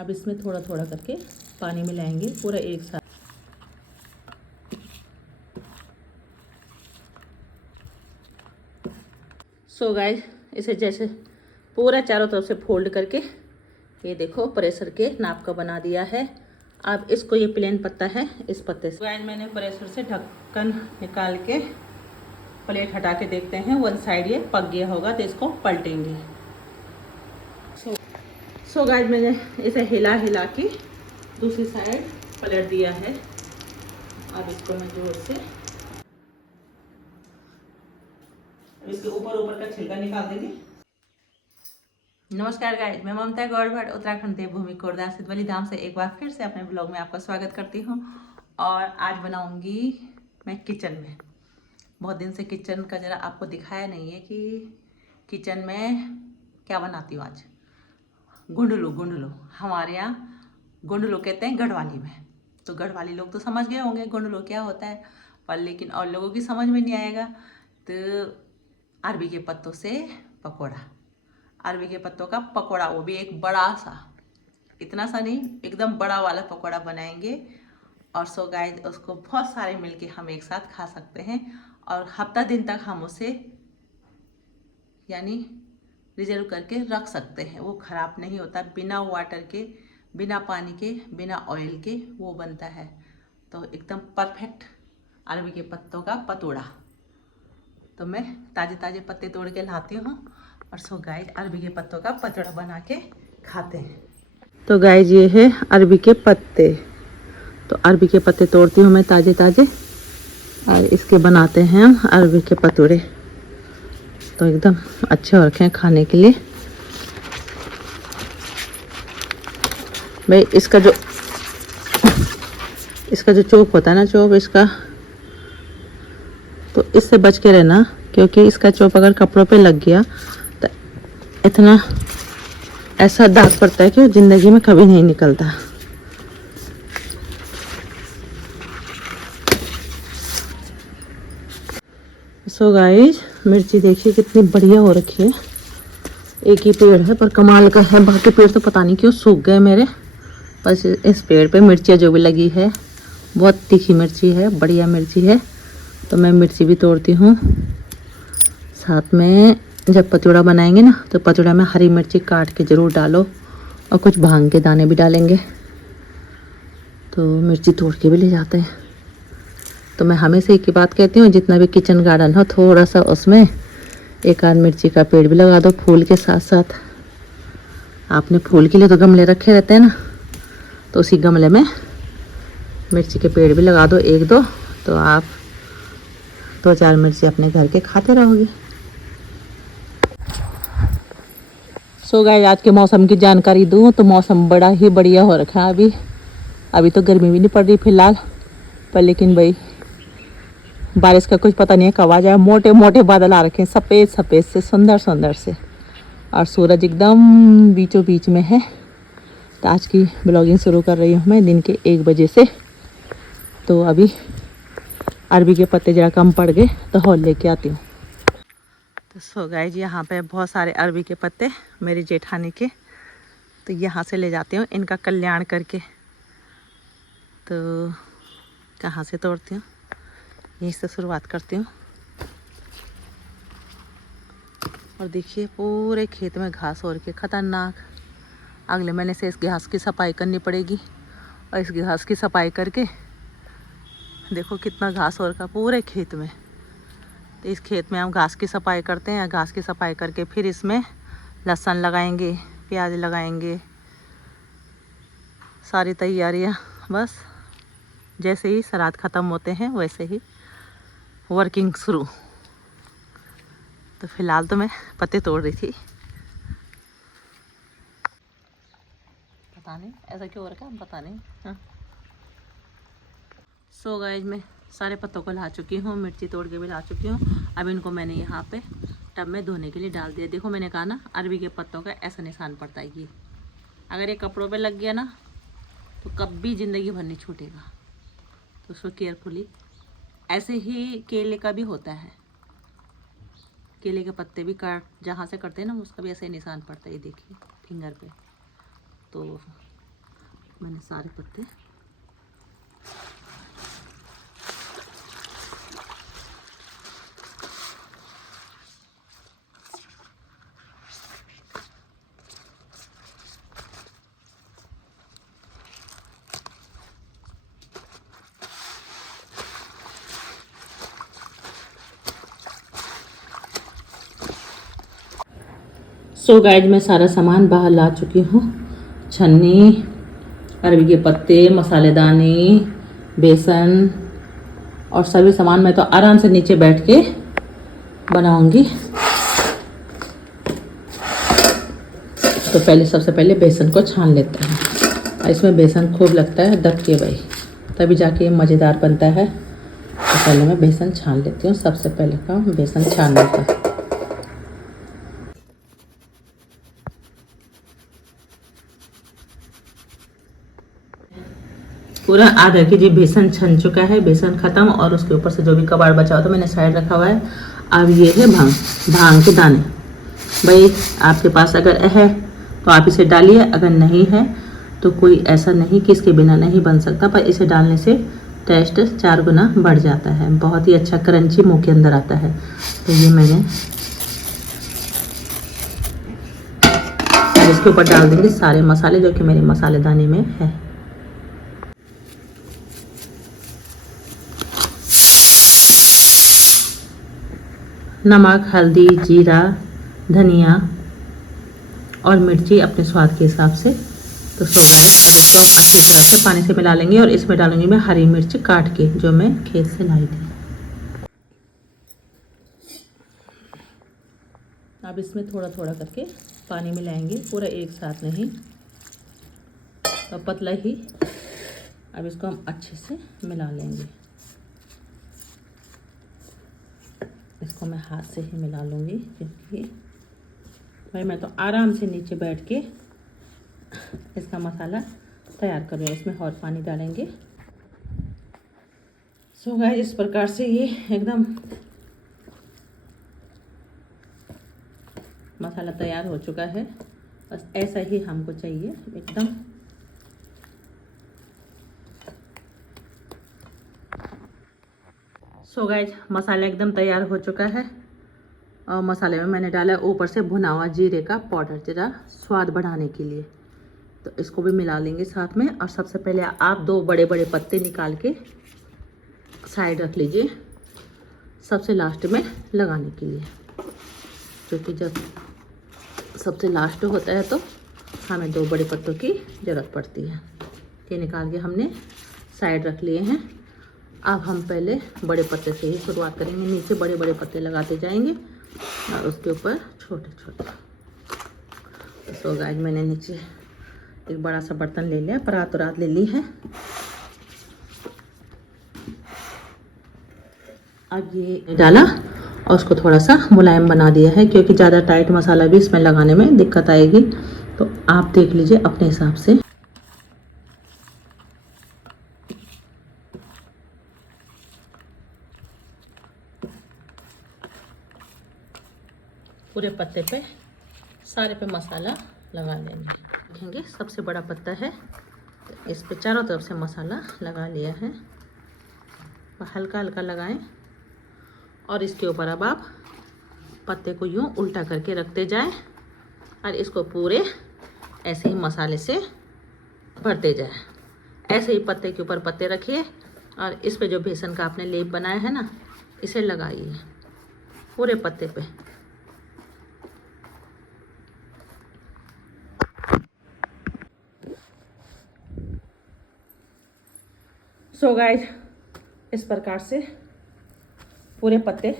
अब इसमें थोड़ा थोड़ा करके पानी मिलाएंगे पूरा एक साथ। सो गाइस, इसे जैसे पूरा चारों तरफ से फोल्ड करके ये देखो प्रेशर के नाप का बना दिया है। अब इसको, ये प्लेन पत्ता है, इस पत्ते से गाइस मैंने प्रेशर से ढक्कन निकाल के प्लेट हटा के देखते हैं, वन साइड ये पक गया होगा तो इसको पलटेंगे। सो गाइस मैंने इसे हिला हिला के दूसरी साइड पलट दिया है। अब इसको मैं जोर से इसके ऊपर का छिलका निकाल देंगे। नमस्कार गाइस, मैं ममता गौड़ भट्ट उत्तराखंड देवभूमि कोरदा सिद्ध वली धाम से एक बार फिर से अपने ब्लॉग में आपका स्वागत करती हूँ। और आज बनाऊंगी मैं किचन में। बहुत दिन से किचन का ज़रा आपको दिखाया नहीं है कि किचन में क्या बनाती हूँ आज। गुंडलू हमारे यहाँ गुंडलू कहते हैं गढ़वाली में। तो गढ़वाली लोग तो समझ गए होंगे गुंडलू क्या होता है, पर लेकिन और लोगों की समझ में नहीं आएगा। तो अरबी के पत्तों से पकौड़ा, अरबी के पत्तों का पकौड़ा, वो भी एक बड़ा सा, इतना सा नहीं, एकदम बड़ा वाला पकौड़ा बनाएंगे। और सो गाइस उसको बहुत सारे मिलके हम एक साथ खा सकते हैं और हफ्ता दिन तक हम उसे यानी रिजर्व करके रख सकते हैं। वो ख़राब नहीं होता, बिना वाटर के, बिना पानी के, बिना ऑयल के वो बनता है। तो एकदम परफेक्ट अरबी के पत्तों का पतोड़ा। तो मैं ताज़े ताज़े पत्ते तोड़ के लाती हूँ और सो गाइस अरबी के पत्तों का पतोड़ा बना के खाते हैं। तो गाइस ये है अरबी के पत्ते। तो अरबी के पत्ते तोड़ती हूँ मैं ताज़े ताज़े और इसके बनाते हैं हम अरबी के पतोड़े। तो एकदम अच्छे हो रखे हैं खाने के लिए। भाई इसका जो चोप होता है ना, चोप इसका, तो इससे बच के रहना, क्योंकि इसका चोप अगर कपड़ों पे लग गया तो इतना ऐसा दाग पड़ता है कि वो ज़िंदगी में कभी नहीं निकलता। सो गाइस मिर्ची देखिए कितनी बढ़िया हो रखी है। एक ही पेड़ है पर कमाल का है, बाकी पेड़ तो पता नहीं क्यों सूख गए मेरे। बस इस पेड़ पे मिर्चियाँ जो भी लगी है बहुत तीखी मिर्ची है, बढ़िया मिर्ची है। तो मैं मिर्ची भी तोड़ती हूँ। साथ में जब पतोड़ा बनाएंगे ना तो पतोड़ा में हरी मिर्ची काट के ज़रूर डालो और कुछ भांग के दाने भी डालेंगे। तो मिर्ची तोड़ के भी ले जाते हैं। तो मैं हमेशा एक ही बात कहती हूँ, जितना भी किचन गार्डन हो थोड़ा सा उसमें एक आध मिर्ची का पेड़ भी लगा दो फूल के साथ साथ। आपने फूल के लिए तो गमले रखे रहते हैं ना, तो उसी गमले में मिर्ची के पेड़ भी लगा दो एक दो, तो आप 2-4 मिर्ची अपने घर के खाते रहोगे। सो गाइस आज के मौसम की जानकारी दूँ तो मौसम बड़ा ही बढ़िया हो रखा है। अभी तो गर्मी भी नहीं पड़ रही फिलहाल, पर लेकिन भाई बारिश का कुछ पता नहीं है कब आ जाए। मोटे मोटे बादल आ रखे हैं सफ़ेद सफ़ेद से, सुंदर सुंदर से, और सूरज एकदम बीचों बीच में है। तो आज की ब्लॉगिंग शुरू कर रही हूँ मैं दिन के 1 बजे से। तो अभी अरबी के पत्ते ज़रा कम पड़ गए तो हॉल लेके आती हूँ। तो सो गाइस यहाँ पे बहुत सारे अरबी के पत्ते मेरी जेठानी के, तो यहाँ से ले जाती हूँ इनका कल्याण करके। तो कहाँ से तोड़ती हूँ, यहीं से शुरुआत करती हूँ। और देखिए पूरे खेत में घास हो रखी है खतरनाक। अगले महीने से इस घास की सफाई करनी पड़ेगी, और इस घास की सफाई करके देखो कितना घास हो रखा पूरे खेत में। तो इस खेत में हम घास की सफाई करते हैं, घास की सफाई करके फिर इसमें लहसुन लगाएंगे, प्याज लगाएंगे, सारी तैयारियां बस जैसे ही श्राद्ध ख़त्म होते हैं वैसे ही वर्किंग शुरू। तो फिलहाल तो मैं पत्ते तोड़ रही थी, पता नहीं ऐसा क्यों हो रखा है, पता नहीं। हाँ सो गाइस मैं सारे पत्तों को ला चुकी हूँ, मिर्ची तोड़ के भी ला चुकी हूँ। अब इनको मैंने यहाँ पे टब में धोने के लिए डाल दिया। देखो मैंने कहा ना अरबी के पत्तों का ऐसा निशान पड़ता है कि अगर ये कपड़ों पे लग गया ना तो कभी ज़िंदगी भर नहीं छूटेगा। तो उसको केयरफुली, ऐसे ही केले का भी होता है, केले के पत्ते भी काट जहाँ से करते हैं ना उसका भी ऐसे निशान पड़ता है, ये देखिए फिंगर पे। तो मैंने सारे पत्ते। सो गाइस मैं सारा सामान बाहर ला चुकी हूँ। छन्नी, अरबी के पत्ते, मसालेदानी, बेसन और सभी सामान मैं तो आराम से नीचे बैठ के बनाऊंगी। तो पहले सबसे पहले बेसन को छान लेते हैं। इसमें बेसन खूब लगता है दब के भाई, तभी जाके ये मज़ेदार बनता है। तो पहले मैं बेसन छान लेती हूँ। सबसे पहले काम बेसन छानने का। पूरा आधा केजी बेसन छन चुका है, बेसन खत्म। और उसके ऊपर से जो भी कबाड़ बचा हुआ था मैंने साइड रखा हुआ है। अब ये है भांग के दाने। भाई आपके पास अगर है तो आप इसे डालिए, अगर नहीं है तो कोई ऐसा नहीं कि इसके बिना नहीं बन सकता, पर इसे डालने से टेस्ट 4 गुना बढ़ जाता है। बहुत ही अच्छा क्रंची मुंह के अंदर आता है। तो ये मैंने इसके ऊपर डाल देंगे सारे मसाले जो कि मेरे मसालेदानी में है। नमक, हल्दी, जीरा, धनिया और मिर्ची अपने स्वाद के हिसाब से। तो सो गाइस अब इसको हम अच्छी तरह से पानी से मिला लेंगे। और इसमें डालूंगी मैं हरी मिर्च काट के, जो मैं खेत से लाई थी। अब इसमें थोड़ा थोड़ा करके पानी मिलाएंगे, पूरा एक साथ नहीं, तो पतला ही। अब इसको हम अच्छे से मिला लेंगे। इसको मैं हाथ से ही मिला लूँगी, क्योंकि भाई मैं तो आराम से नीचे बैठ के इसका मसाला तैयार कर रही हूँ। इसमें और पानी डालेंगे। सो गाइस इस प्रकार से ये एकदम मसाला तैयार हो चुका है। बस ऐसा ही हमको चाहिए एकदम। सो गाइस मसाला एकदम तैयार हो चुका है। और मसाले में मैंने डाला ऊपर से भुना हुआ जीरे का पाउडर, जरा स्वाद बढ़ाने के लिए। तो इसको भी मिला लेंगे साथ में। और सबसे पहले आप 2 बड़े बड़े पत्ते निकाल के साइड रख लीजिए, सबसे लास्ट में लगाने के लिए। क्योंकि जब सबसे लास्ट होता है तो हमें 2 बड़े पत्तों की ज़रूरत पड़ती है। ये निकाल के हमने साइड रख लिए हैं। अब हम पहले बड़े पत्ते से ही शुरुआत करेंगे। नीचे बड़े बड़े पत्ते लगाते जाएंगे और उसके ऊपर छोटे छोटे। तो गाइस मैंने नीचे एक बड़ा सा बर्तन ले लिया, परात ले ली है। अब ये डाला और उसको थोड़ा सा मुलायम बना दिया है, क्योंकि ज़्यादा टाइट मसाला भी इसमें लगाने में दिक्कत आएगी। तो आप देख लीजिए अपने हिसाब से। पूरे पत्ते पे सारे पे मसाला लगा लेंगे। देखेंगे सबसे बड़ा पत्ता है, तो इस पे चारों तरफ से मसाला लगा लिया है। हल्का हल्का लगाएं। और इसके ऊपर अब आप पत्ते को यूँ उल्टा करके रखते जाएं और इसको पूरे ऐसे ही मसाले से भरते जाएं। ऐसे ही पत्ते के ऊपर पत्ते रखिए और इस पे जो बेसन का आपने लेप बनाया है ना, इसे लगाइए पूरे पत्ते पे। सो गाइस इस प्रकार से पूरे पत्ते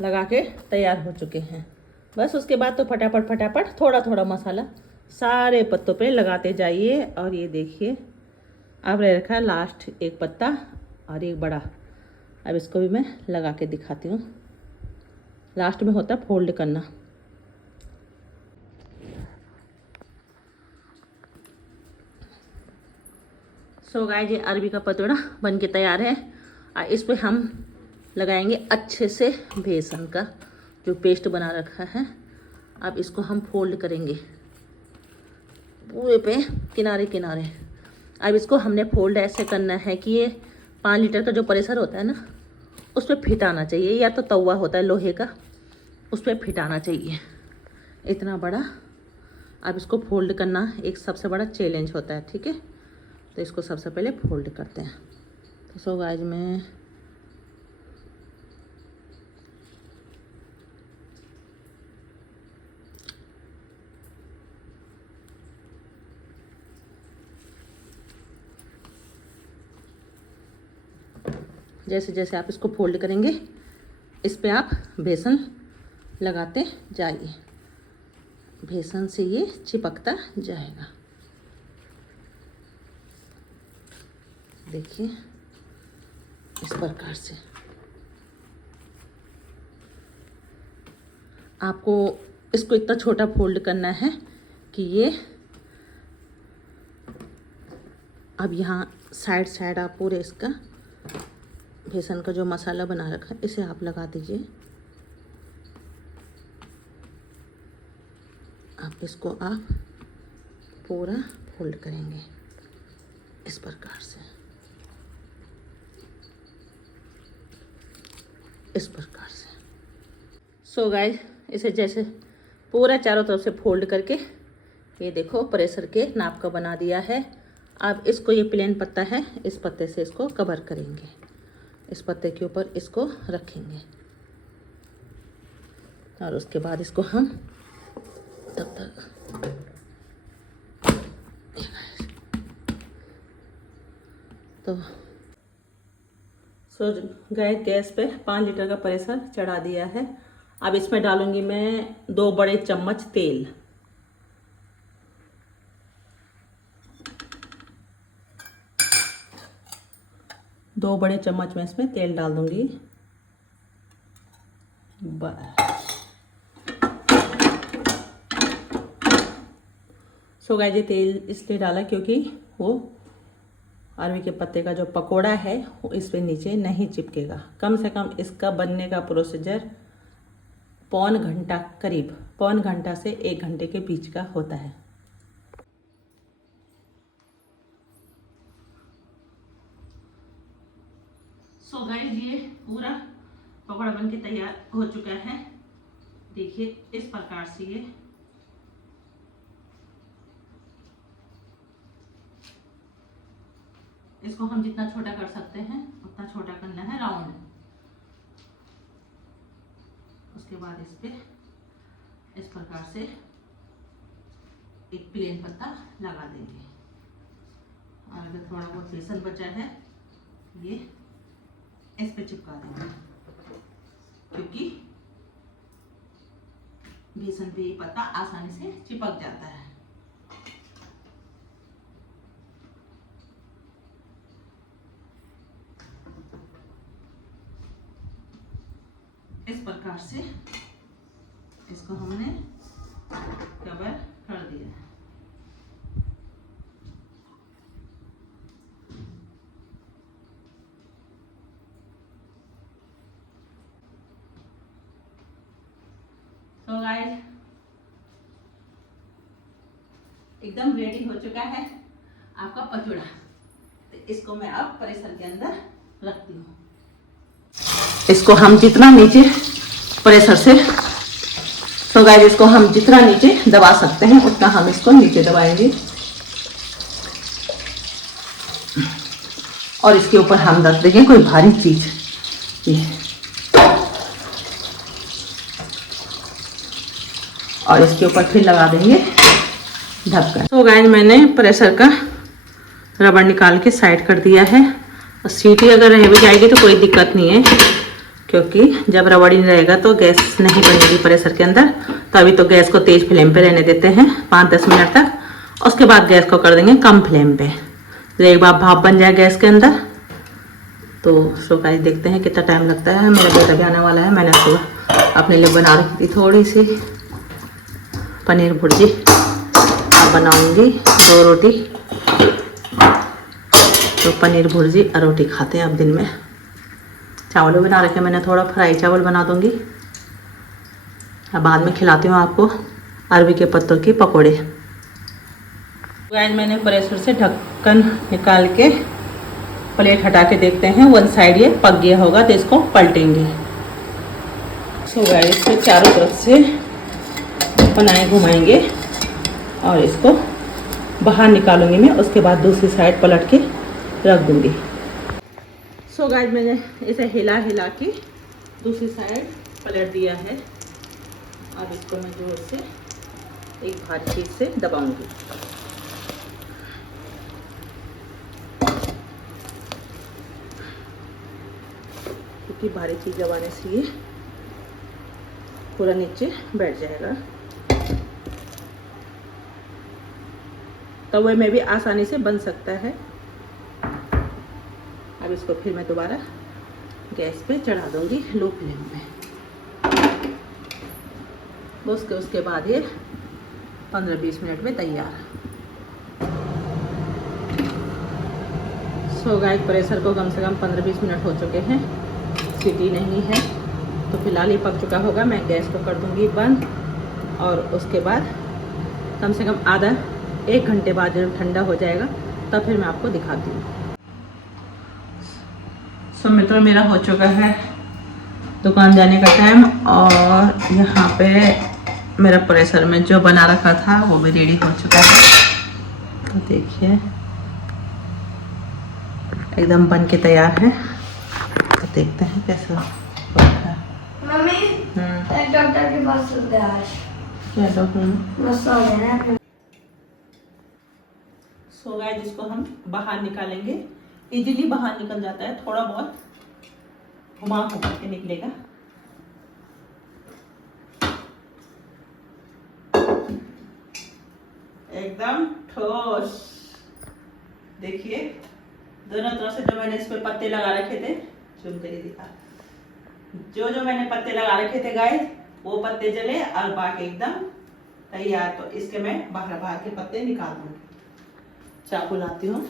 लगा के तैयार हो चुके हैं। बस उसके बाद तो फटाफट थोड़ा थोड़ा मसाला सारे पत्तों पे लगाते जाइए। और ये देखिए अब रह रखा है लास्ट एक पत्ता और एक बड़ा। अब इसको भी मैं लगा के दिखाती हूँ। लास्ट में होता है फोल्ड करना। सो गाइस ये अरबी का पतोड़ा बन के तैयार है। और इस पे हम लगाएंगे अच्छे से बेसन का जो पेस्ट बना रखा है। अब इसको हम फोल्ड करेंगे पूरे पे किनारे किनारे। अब इसको हमने फोल्ड ऐसे करना है कि ये 5 लीटर का जो प्रेशर होता है ना, उस पर फिट आना चाहिए, या तो तवा होता है लोहे का, उस पर फिट आना चाहिए इतना बड़ा। अब इसको फोल्ड करना एक सबसे बड़ा चैलेंज होता है, ठीक है। तो इसको सबसे पहले फोल्ड करते हैं। तो सो गाइस मैं जैसे जैसे आप इसको फोल्ड करेंगे, इस पे आप बेसन लगाते जाइए, बेसन से ये चिपकता जाएगा। देखिए इस प्रकार से आपको इसको इतना छोटा फोल्ड करना है कि ये अब यहाँ साइड साइड आप पूरे इसका बेसन का जो मसाला बना रखा है इसे आप लगा दीजिए। अब इसको आप पूरा फोल्ड करेंगे इस प्रकार से, इस प्रकार से। सो गाइस इसे जैसे पूरा चारों तरफ से फोल्ड करके ये देखो प्रेशर के नाप का बना दिया है। अब इसको, ये प्लेन पत्ता है, इस पत्ते से इसको कवर करेंगे, इस पत्ते के ऊपर इसको रखेंगे और उसके बाद इसको हम तब तक तो सो गए गैस पे 5 लीटर का प्रेशर चढ़ा दिया है। अब इसमें डालूंगी मैं 2 बड़े चम्मच तेल। दो बड़े चम्मच में इसमें तेल डाल दूंगी। सो गाइस ये तेल इसलिए डाला क्योंकि वो अरवी के पत्ते का जो पकोड़ा है वो इस पे नीचे नहीं चिपकेगा। कम से कम इसका बनने का प्रोसीजर पौन घंटा, करीब पौन घंटा से 1 घंटे के बीच का होता है। सो गाइस ये पूरा पकौड़ा बन के तैयार हो चुका है। देखिए इस प्रकार से ये इसको हम जितना छोटा कर सकते हैं उतना छोटा करना है, राउंड। उसके बाद इस पे इस प्रकार से एक प्लेन पत्ता लगा देंगे और अगर थोड़ा बहुत बेसन बचा है ये इस पे चिपका देंगे, क्योंकि बेसन पे ये पत्ता आसानी से चिपक जाता है। इस प्रकार से इसको हमने कवर कर दिया है। तो गाइस एकदम रेडी हो चुका है आपका पचोड़ा। तो इसको मैं अब प्रेशर के अंदर रखती हूँ। इसको हम जितना नीचे प्रेशर से, तो गाइस इसको हम जितना नीचे दबा सकते हैं उतना हम इसको नीचे दबाएंगे और इसके ऊपर हम रख देंगे कोई भारी चीज, ये, और इसके ऊपर फिर लगा देंगे ढक्कन। तो गाइस मैंने प्रेशर का रबड़ निकाल के साइड कर दिया है। और सीटी अगर रह भी जाएगी तो कोई दिक्कत नहीं है, क्योंकि जब रबड़ नहीं रहेगा तो गैस नहीं बनेगी प्रेशर के अंदर। तो अभी तो गैस को तेज फ्लेम पे रहने देते हैं 5-10 मिनट तक। उसके बाद गैस को कर देंगे कम फ्लेम पे। तो एक बार भाप बन जाए गैस के अंदर तो सो गाइस देखते हैं कितना टाइम लगता है। मेरा बेटा भी आने वाला है। मैंने सुबह अपने लिए बना रखी थी थोड़ी सी पनीर भुर्जी, अब बनाऊंगी 2 रोटी। तो पनीर भुर्जी और रोटी खाते हैं अब दिन में। चावल भी बना रखे मैंने, थोड़ा फ्राई चावल बना दूंगी। अब बाद में खिलाती हूँ आपको अरवी के पत्तों के पकोड़े। गाइस मैंने प्रेशर से ढक्कन निकाल के प्लेट हटा के देखते हैं, वन साइड ये पक गया होगा तो इसको पलटेंगे। सो गाइस इसको चारों तरफ से बनाए घुमाएंगे और इसको बाहर निकालूंगी मैं, उसके बाद दूसरी साइड पलट के रख दूंगी। सो गाइस मैंने इसे हिला हिला के दूसरी साइड पलट दिया है। अब इसको मैं जोर से एक भारी चीज से दबाऊंगी। क्योंकि भारी चीज दबाने से ये पूरा नीचे बैठ जाएगा। तवे में भी आसानी से बन सकता है। अब इसको फिर मैं दोबारा गैस पे चढ़ा दूंगी लो फ्लेम में। उसके बाद ये 15-20 मिनट में तैयार। सो गाइस प्रेशर को कम से कम 15-20 मिनट हो चुके हैं, सीटी नहीं है तो फिलहाल ये पक चुका होगा। मैं गैस को कर दूंगी बंद और उसके बाद कम से कम आधा 1 घंटे बाद जब ठंडा हो जाएगा तब फिर मैं आपको दिखाती हूँ। सो मित्रों मेरा हो चुका है दुकान जाने का टाइम और यहाँ पे मेरा प्रेशर में जो बना रखा था वो भी रेडी हो चुका है। तो देखिए एकदम बन के तैयार है। तो देखते हैं कैसा बनता है। मम्मी एक डॉक्टर के पास चलते हैं आज। क्या डॉक्टर? बस हो गया ना। सो गाइस जिसको हम बाहर निकालेंगे, इजीली बाहर निकल जाता है, थोड़ा बहुत घुमा घुमा के निकलेगा। एकदम ठोस। देखिए दोनों तरफ से जो मैंने इस पे पत्ते लगा रखे थे, जूम करके दिखा, जो मैंने पत्ते लगा रखे थे गाइस वो पत्ते जले और बाकी एकदम तैयार। तो इसके मैं बाहर के पत्ते निकाल दूंगी। चाकू लाती हूँ।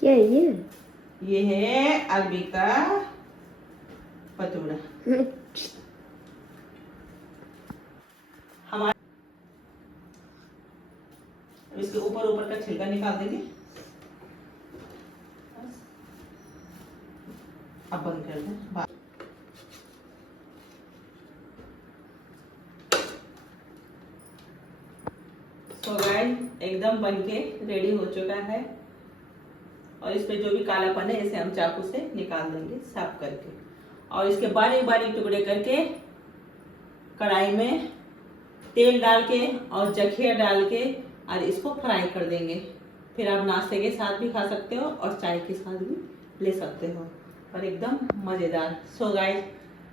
क्या है ये है अरबी का पतोड़ा। हमारे इसके ऊपर का छिलका निकाल देंगे। अब बंद कर दें। तो गाइस एकदम बनके रेडी हो चुका है और इस पे जो भी कालापन है इसे हम चाकू से निकाल देंगे साफ करके और इसके बारीक बारीक टुकड़े करके कढ़ाई में तेल डाल के और जखिया डाल के और इसको फ्राई कर देंगे। फिर आप नाश्ते के साथ भी खा सकते हो और चाय के साथ भी ले सकते हो और एकदम मज़ेदार। सो गाइस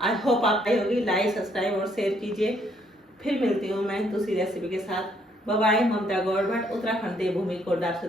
आई होप आपको होगी। लाइक सब्सक्राइब और शेयर कीजिए। फिर मिलती हूँ मैं दूसरी रेसिपी के साथ। Bye bye. ममता गौड़ भट्ट, उत्तराखंड देवभूमि कोटद्वार से।